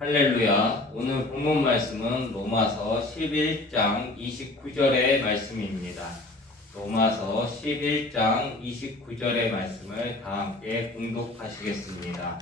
할렐루야. 오늘 본문 말씀은 로마서 11장 29절의 말씀입니다. 로마서 11장 29절의 말씀을 다 함께 봉독하시겠습니다.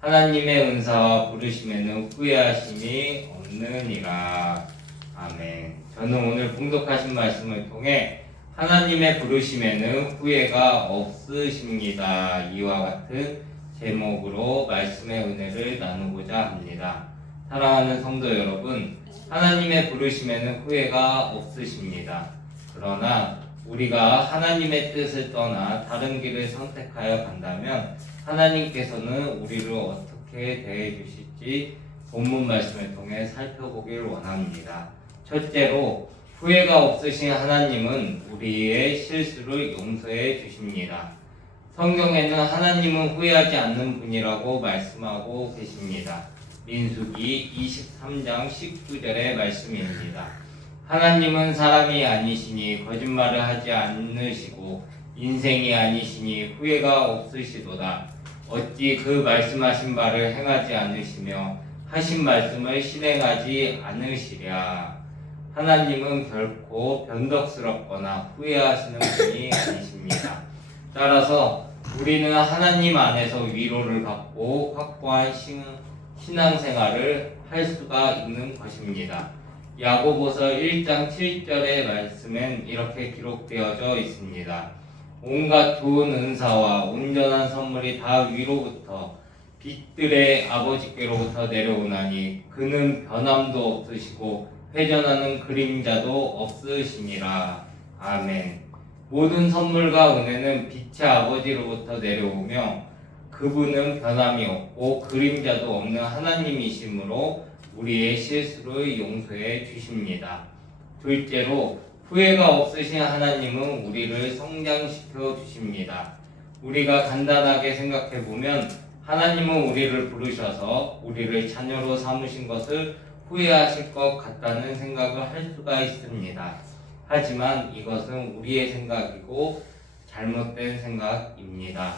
하나님의 은사와 부르심에는 후회하심이 없느니라. 아멘. 저는 오늘 봉독하신 말씀을 통해 하나님의 부르심에는 후회가 없으십니다. 이와 같은 제목으로 말씀의 은혜를 나누고자 합니다. 사랑하는 성도 여러분, 하나님의 부르심에는 후회가 없으십니다. 그러나 우리가 하나님의 뜻을 떠나 다른 길을 선택하여 간다면 하나님께서는 우리를 어떻게 대해 주실지 본문 말씀을 통해 살펴보길 원합니다. 첫째로, 후회가 없으신 하나님은 우리의 실수를 용서해 주십니다. 성경에는 하나님은 후회하지 않는 분이라고 말씀하고 계십니다. 민수기 23장 19절의 말씀입니다. 하나님은 사람이 아니시니 거짓말을 하지 않으시고 인생이 아니시니 후회가 없으시도다. 어찌 그 말씀하신 바를 행하지 않으시며 하신 말씀을 실행하지 않으시랴. 하나님은 결코 변덕스럽거나 후회하시는 분이 아니십니다. 따라서 우리는 하나님 안에서 위로를 받고 확고한 신앙생활을 할 수가 있는 것입니다. 야고보서 1장 7절의 말씀엔 이렇게 기록되어져 있습니다. 온갖 좋은 은사와 온전한 선물이 다 위로부터 빛들의 아버지께로부터 내려오나니 그는 변함도 없으시고 회전하는 그림자도 없으시니라. 아멘. 모든 선물과 은혜는 빛의 아버지로부터 내려오며 그분은 변함이 없고 그림자도 없는 하나님이시므로 우리의 실수를 용서해 주십니다. 둘째로, 후회가 없으신 하나님은 우리를 성장시켜 주십니다. 우리가 간단하게 생각해 보면 하나님은 우리를 부르셔서 우리를 자녀로 삼으신 것을 후회하실 것 같다는 생각을 할 수가 있습니다. 하지만 이것은 우리의 생각이고 잘못된 생각입니다.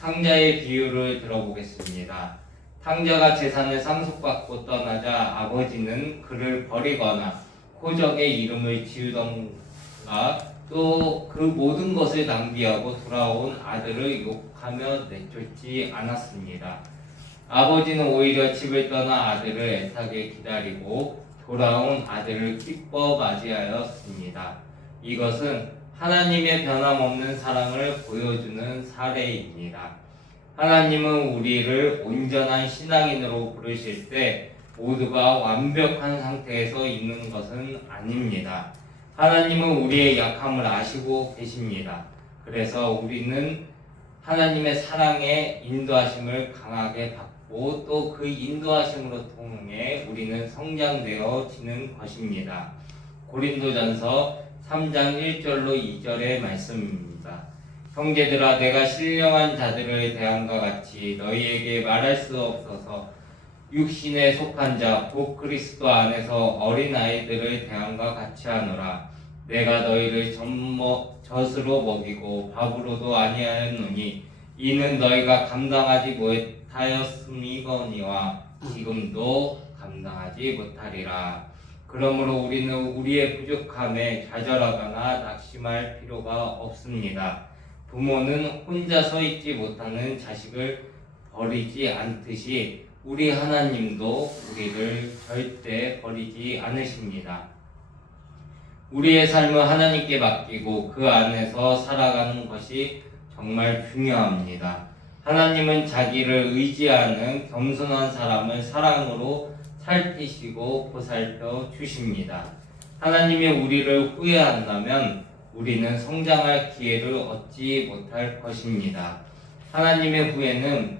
탕자의 비유를 들어보겠습니다. 탕자가 재산을 상속받고 떠나자 아버지는 그를 버리거나 호적의 이름을 지우던가 또 그 모든 것을 낭비하고 돌아온 아들을 욕하며 내쫓지 않았습니다. 아버지는 오히려 집을 떠나 아들을 애타게 기다리고 돌아온 아들을 기뻐 맞이하였습니다. 이것은 하나님의 변함없는 사랑을 보여주는 사례입니다. 하나님은 우리를 온전한 신앙인으로 부르실 때 모두가 완벽한 상태에서 있는 것은 아닙니다. 하나님은 우리의 약함을 아시고 계십니다. 그래서 우리는 하나님의 사랑의 인도하심을 강하게 받고 또 그 인도하심으로 통해 우리는 성장되어지는 것입니다. 고린도전서 3장 1절로 2절의 말씀입니다. 형제들아, 내가 신령한 자들을 대함과 같이 너희에게 말할 수 없어서 육신에 속한 자, 곧 그리스도 안에서 어린아이들을 대함과 같이 하노라. 내가 너희를 젖으로 먹이고 밥으로도 아니하였노니 이는 너희가 감당하지 못하였음이거니와 지금도 감당하지 못하리라. 그러므로 우리는 우리의 부족함에 좌절하거나 낙심할 필요가 없습니다. 부모는 혼자 서 있지 못하는 자식을 버리지 않듯이 우리 하나님도 우리를 절대 버리지 않으십니다. 우리의 삶을 하나님께 맡기고 그 안에서 살아가는 것이 정말 중요합니다. 하나님은 자기를 의지하는 겸손한 사람을 사랑으로 살피시고 보살펴 주십니다. 하나님이 우리를 후회한다면 우리는 성장할 기회를 얻지 못할 것입니다. 하나님의 후회는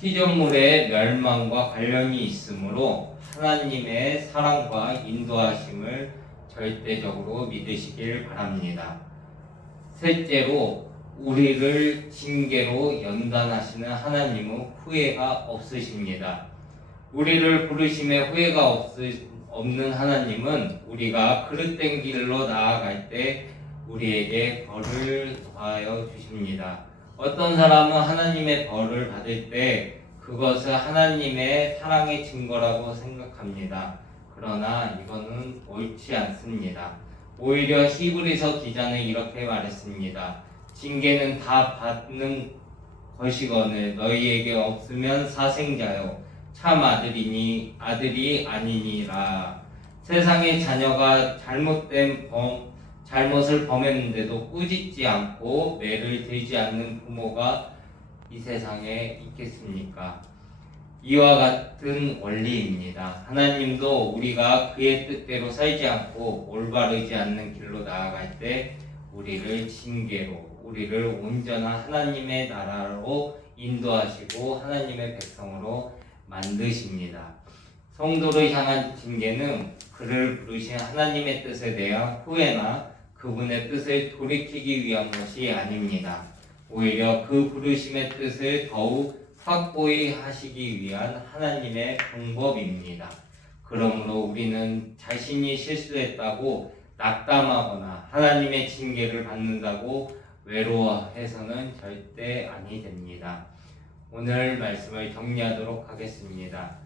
피조물의 멸망과 관련이 있으므로 하나님의 사랑과 인도하심을 절대적으로 믿으시길 바랍니다. 셋째로, 우리를 징계로 연단하시는 하나님은 후회가 없으십니다. 우리를 부르심에 후회가 없는 하나님은 우리가 그릇된 길로 나아갈 때 우리에게 벌을 더하여 주십니다. 어떤 사람은 하나님의 벌을 받을 때 그것은 하나님의 사랑의 증거라고 생각합니다. 그러나 이거는 옳지 않습니다. 오히려 히브리서 기자는 이렇게 말했습니다. 징계는 다 받는 것이거늘 너희에게 없으면 사생자요 참 아들이 아니니라. 세상의 자녀가 잘못을 범했는데도 꾸짖지 않고 매를 들지 않는 부모가 이 세상에 있겠습니까? 이와 같은 원리입니다. 하나님도 우리가 그의 뜻대로 살지 않고 올바르지 않는 길로 나아갈 때 우리를 징계로, 우리를 온전한 하나님의 나라로 인도하시고 하나님의 백성으로 만드십니다. 성도를 향한 징계는 그를 부르신 하나님의 뜻에 대한 후회나 그분의 뜻을 돌이키기 위한 것이 아닙니다. 오히려 그 부르심의 뜻을 더욱 확고히 하시기 위한 하나님의 방법입니다. 그러므로 우리는 자신이 실수했다고 낙담하거나 하나님의 징계를 받는다고 외로워해서는 절대 아니 됩니다. 오늘 말씀을 정리하도록 하겠습니다.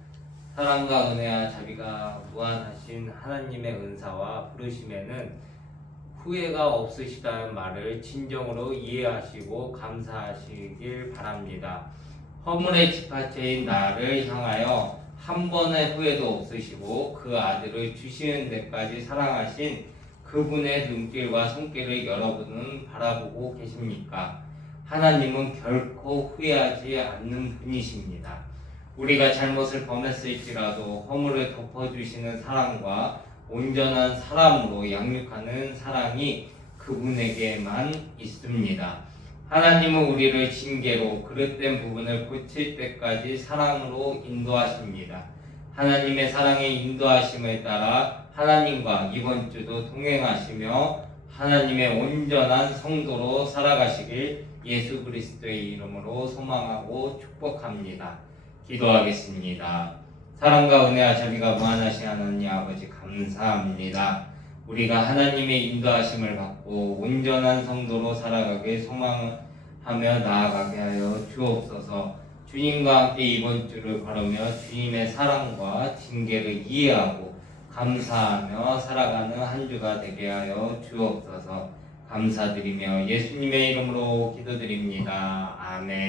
사랑과 은혜와 자비가 무한하신 하나님의 은사와 부르심에는 후회가 없으시다는 말을 진정으로 이해하시고 감사하시길 바랍니다. 허물의 집합체인 나를 향하여 한 번의 후회도 없으시고 그 아들을 주시는 데까지 사랑하신 그분의 눈길과 손길을 여러분은 바라보고 계십니까? 하나님은 결코 후회하지 않는 분이십니다. 우리가 잘못을 범했을지라도 허물을 덮어주시는 사랑과 온전한 사람으로 양육하는 사랑이 그분에게만 있습니다. 하나님은 우리를 징계로 그릇된 부분을 고칠 때까지 사랑으로 인도하십니다. 하나님의 사랑의 인도하심을 따라 하나님과 이번 주도 동행하시며 하나님의 온전한 성도로 살아가시길 예수 그리스도의 이름으로 소망하고 축복합니다. 기도하겠습니다. 사랑과 은혜와 자비가 무한하신 하나님 아버지 감사합니다. 우리가 하나님의 인도하심을 받고 온전한 성도로 살아가길 소망하며 나아가게 하여 주옵소서. 주님과 함께 이번 주를 걸으며 주님의 사랑과 징계를 이해하고 감사하며 살아가는 한 주가 되게 하여 주옵소서. 감사드리며 예수님의 이름으로 기도드립니다. 아멘.